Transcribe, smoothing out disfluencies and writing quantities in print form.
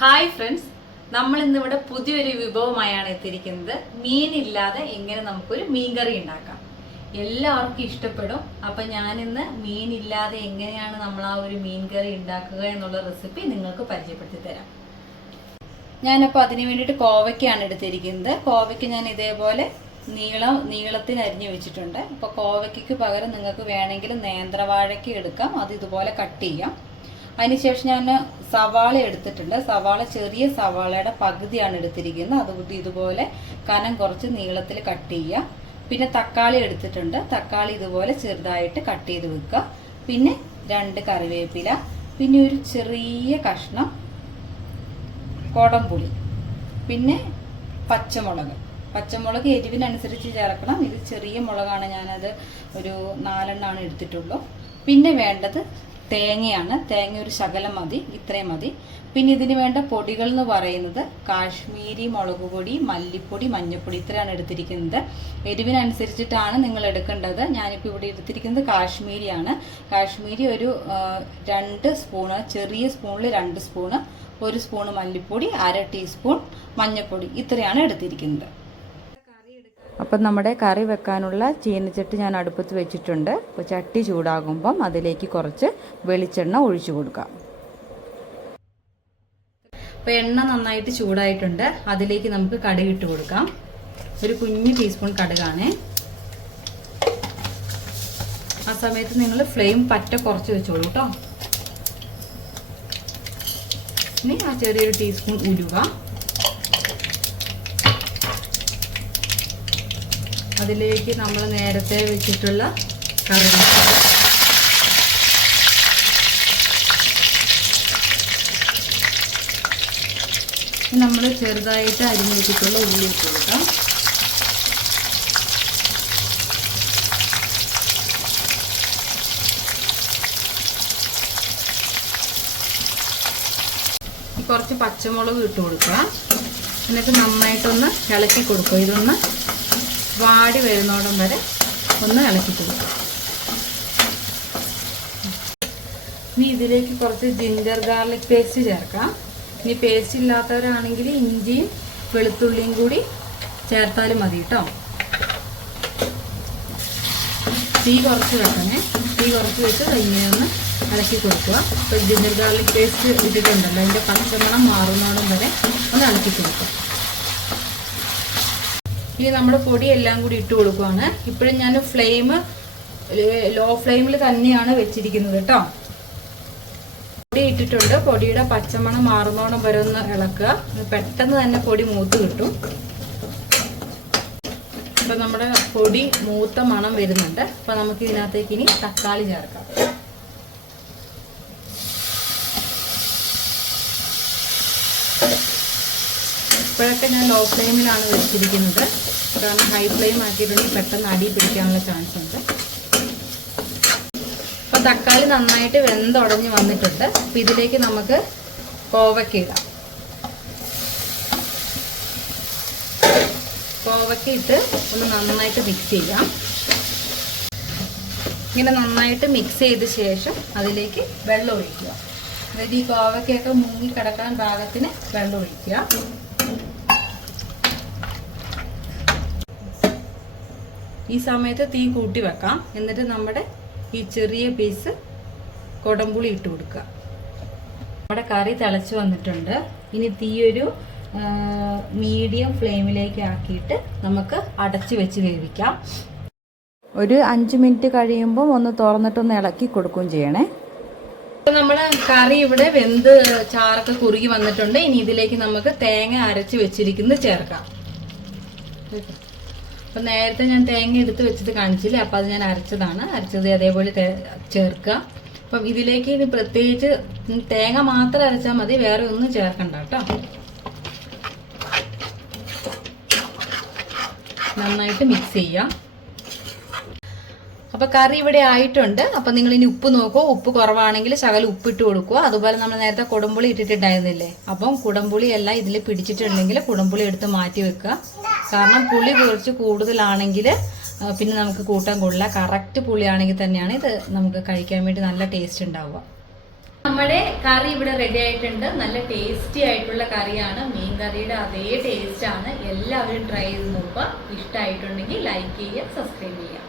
Hi friends, നമ്മൾ ഇന്നിവിടെ പുതിയൊരു വിഭവമായാണ് എത്തിയിരിക്കുന്നത്. മീനില്ലാതെ എങ്ങനെ നമുക്കൊരു മീൻകറി ഉണ്ടാക്കാം. എല്ലാവർക്കും ഇഷ്ടപ്പെടും. അപ്പം ഞാനിന്ന് മീനില്ലാതെ എങ്ങനെയാണ് നമ്മൾ ആ ഒരു മീൻകറി ഉണ്ടാക്കുക എന്നുള്ള റെസിപ്പി നിങ്ങൾക്ക് പരിചയപ്പെടുത്തി തരാം. ഞാനപ്പോൾ അതിന് വേണ്ടിയിട്ട് കോവയ്ക്കാണ് എടുത്തിരിക്കുന്നത്. കോവയ്ക്ക് ഞാൻ ഇതേപോലെ നീളത്തിന് അരിഞ്ഞു വെച്ചിട്ടുണ്ട്. അപ്പോൾ കോവയ്ക്ക് പകരം നിങ്ങൾക്ക് വേണമെങ്കിൽ നേന്ത്രവാഴയ്ക്ക് എടുക്കാം. അത് ഇതുപോലെ കട്ട് ചെയ്യാം. അതിനുശേഷം ഞാൻ സവാള എടുത്തിട്ടുണ്ട്. സവാള ചെറിയ സവാളയുടെ പകുതിയാണ് എടുത്തിരിക്കുന്നത്. അതുകൊണ്ട് ഇതുപോലെ കനം കുറച്ച് നീളത്തിൽ കട്ട് ചെയ്യുക. പിന്നെ തക്കാളി എടുത്തിട്ടുണ്ട്. തക്കാളി ഇതുപോലെ ചെറുതായിട്ട് കട്ട് ചെയ്ത് വെക്കുക. പിന്നെ 2 കറിവേപ്പില, പിന്നെ ഒരു ചെറിയ കഷ്ണം കൊടംപുളി, പിന്നെ പച്ചമുളക് എരിവിനനുസരിച്ച് ചേർക്കണം. ഇത് ചെറിയ മുളകാണ്, ഞാനത് ഒരു 4 എണ്ണമാണ് എടുത്തിട്ടുള്ളൂ. പിന്നെ വേണ്ടത് തേങ്ങയാണ്. തേങ്ങ ഒരു ശകലം മതി, ഇത്രയും മതി. പിന്നെ ഇതിന് വേണ്ട പൊടികൾ എന്ന് പറയുന്നത് കാശ്മീരി മുളക് പൊടി, മല്ലിപ്പൊടി, മഞ്ഞൾപ്പൊടി, ഇത്രയാണ് എടുത്തിരിക്കുന്നത്. എരിവിനനുസരിച്ചിട്ടാണ് നിങ്ങൾ എടുക്കേണ്ടത്. ഞാനിപ്പോൾ ഇവിടെ എടുത്തിരിക്കുന്നത് കാശ്മീരിയാണ്. കാശ്മീരി ഒരു 2 സ്പൂണ്, ചെറിയ സ്പൂണിൽ 2 സ്പൂണ്, 1 സ്പൂണ് മല്ലിപ്പൊടി, 1/2 ടീസ്പൂൺ മഞ്ഞൾപ്പൊടി, ഇത്രയാണ് എടുത്തിരിക്കുന്നത്. അപ്പം നമ്മുടെ കറി വെക്കാനുള്ള ചീനച്ചട്ടി ഞാൻ അടുപ്പത്ത് വെച്ചിട്ടുണ്ട്. അപ്പോൾ ചട്ടി ചൂടാകുമ്പം അതിലേക്ക് കുറച്ച് വെളിച്ചെണ്ണ ഒഴിച്ചു കൊടുക്കാം. അപ്പോൾ എണ്ണ നന്നായിട്ട് ചൂടായിട്ടുണ്ട്. അതിലേക്ക് നമുക്ക് കടുക് ഇട്ട് കൊടുക്കാം. ഒരു കുഞ്ഞു ടീസ്പൂൺ കടുകാണ്. ആ സമയത്ത് നിങ്ങൾ ഫ്ലെയിം പറ്റ കുറച്ച് വെച്ചോളൂ കേട്ടോ. ഇനി ആ ചെറിയൊരു ടീസ്പൂൺ ഉലുവ, അതിലേക്ക് നമ്മൾ നേരത്തെ വെച്ചിട്ടുള്ള കറിവേപ്പില, നമ്മൾ ചെറുതായിട്ട് അരിഞ്ഞു വെച്ചിട്ടുള്ള ഉള്ളി ഇട്ട് കൊടുക്കാം. കുറച്ച് പച്ചമുളക് ഇട്ട് കൊടുക്കുക. എന്നിട്ട് നന്നായിട്ടൊന്ന് ഇളക്കി കൊടുക്കുക. ഇതൊന്ന് വാടി വരുന്നോടം വരെ ഒന്ന് ഇളക്കി കൊടുക്കുക. ഇനി ഇതിലേക്ക് കുറച്ച് ജിഞ്ചർ ഗാർലിക് പേസ്റ്റ് ചേർക്കാം. ഇനി പേസ്റ്റ് ഇല്ലാത്തവരാണെങ്കിൽ ഇഞ്ചിയും വെളുത്തുള്ളിയും കൂടി ചേർത്താലും മതി കേട്ടോ. തീ കുറച്ച് വെക്കണേ. തീ കുറച്ച് വെച്ച് ഇങ്ങനെ ഒന്ന് ഇളക്കി കൊടുക്കുക. ഇപ്പോൾ ജിഞ്ചർ ഗാർലിക് പേസ്റ്റ് ഇട്ടിട്ടുണ്ടല്ലോ, അതിൻ്റെ പച്ചമണം മാറുന്നോടം വരെ ഒന്ന് ഇളക്കി കൊടുക്കുക. ഇനി നമ്മുടെ പൊടി എല്ലാം കൂടി ഇട്ട് കൊടുക്കുകയാണ്. ഇപ്പോഴും ഞാൻ ഫ്ലെയിം ലോ ഫ്ലെയിമിൽ തന്നെയാണ് വെച്ചിരിക്കുന്നത് കേട്ടോ. പൊടി ഇട്ടിട്ടുണ്ട്. പൊടിയുടെ പച്ചമണം മാറുന്നോണം വരെ ഒന്ന് ഇളക്കുക. പെട്ടെന്ന് തന്നെ പൊടി മൂത്ത് കിട്ടും. അപ്പൊ നമ്മുടെ പൊടി മൂത്ത മണം വരുന്നുണ്ട്. അപ്പൊ നമുക്ക് ഇതിനകത്തേക്ക് ഇനി തക്കാളി ചേർക്കാം. ഇപ്പോഴൊക്കെ ഞാൻ ലോ ഫ്ലെയിമിലാണ് വെച്ചിരിക്കുന്നത്. കാരണം ഹൈ ഫ്ലെയിം ആക്കിയിട്ടുണ്ടെങ്കിൽ പെട്ടെന്ന് അടി പിടിക്കാനുള്ള ചാൻസ് ഉണ്ട്. അപ്പോൾ തക്കാളി നന്നായിട്ട് വെന്തുടഞ്ഞ് വന്നിട്ടുണ്ട്. അപ്പോൾ ഇതിലേക്ക് നമുക്ക് കോവയ്ക്ക ഇടാം. കോവയ്ക്ക ഇട്ട് ഒന്ന് നന്നായിട്ട് മിക്സ് ചെയ്യാം. ഇങ്ങനെ നന്നായിട്ട് മിക്സ് ചെയ്ത ശേഷം അതിലേക്ക് വെള്ളം ഒഴിക്കുക. അതായത് ഈ കോവയ്ക്കൊക്കെ മുങ്ങി കിടക്കാൻ പാകത്തിന് വെള്ളം ഒഴിക്കുക. ഈ സമയത്ത് തീ കൂട്ടി വെക്കാം. എന്നിട്ട് നമ്മുടെ ഈ ചെറിയ പീസ് കൊടംപുളി ഇട്ട് കൊടുക്കുക. നമ്മുടെ കറി തിളച്ച് വന്നിട്ടുണ്ട്. ഇനി തീ ഒരു മീഡിയം ഫ്ലെയിമിലേക്ക് ആക്കിയിട്ട് നമുക്ക് അടച്ച് വെച്ച് വേവിക്കാം. ഒരു 5 മിനിറ്റ് കഴിയുമ്പോൾ ഒന്ന് തുറന്നിട്ടൊന്ന് ഇളക്കി കൊടുക്കുകയും ചെയ്യണേ. അപ്പോൾ നമ്മുടെ കറി ഇവിടെ വെന്ത് ചാറൊക്കെ കുറുകി വന്നിട്ടുണ്ട്. ഇനി ഇതിലേക്ക് നമുക്ക് തേങ്ങ അരച്ച് വെച്ചിരിക്കുന്നത് ചേർക്കാം. അപ്പം നേരത്തെ ഞാൻ തേങ്ങ എടുത്ത് വെച്ചത് കാണിച്ചില്ലേ, അപ്പം അത് ഞാൻ അരച്ചത് അതേപോലെ ചേർക്കുക. അപ്പം ഇതിലേക്ക് ഇനി പ്രത്യേകിച്ച് തേങ്ങ മാത്രം അരച്ചാൽ മതി, വേറെ ഒന്നും ചേർക്കണ്ട കേട്ടോ. നന്നായിട്ട് മിക്സ് ചെയ്യാം. അപ്പോൾ കറി ഇവിടെ ആയിട്ടുണ്ട്. അപ്പം നിങ്ങൾ ഇനി ഉപ്പ് നോക്കുക. ഉപ്പ് കുറവാണെങ്കിൽ ശകലം ഉപ്പിട്ട് കൊടുക്കുക. അതുപോലെ നമ്മൾ നേരത്തെ കുടംപുളി ഇട്ടിട്ടുണ്ടായിരുന്നില്ലേ, അപ്പം കുടംപുളി എല്ലാം ഇതിൽ പിടിച്ചിട്ടുണ്ടെങ്കിൽ കുടംപുളി എടുത്ത് മാറ്റി വെക്കുക. കാരണം പുളി കുറച്ച് കൂടുതലാണെങ്കിൽ പിന്നെ നമുക്ക് കൂട്ടാൻ കൊള്ളില്ല. കറക്റ്റ് പുളിയാണെങ്കിൽ തന്നെയാണ് ഇത് നമുക്ക് കഴിക്കാൻ വേണ്ടി നല്ല ടേസ്റ്റ് ഉണ്ടാവുക. നമ്മുടെ കറി ഇവിടെ റെഡി ആയിട്ടുണ്ട്. നല്ല ടേസ്റ്റി ആയിട്ടുള്ള കറിയാണ്. മീൻ കറിയുടെ അതേ ടേസ്റ്റ് ആണ്. എല്ലാവരും ട്രൈ ചെയ്ത് നോക്കുക. ഇഷ്ടമായിട്ടുണ്ടെങ്കിൽ ലൈക്ക് ചെയ്യുക, സബ്സ്ക്രൈബ് ചെയ്യുക.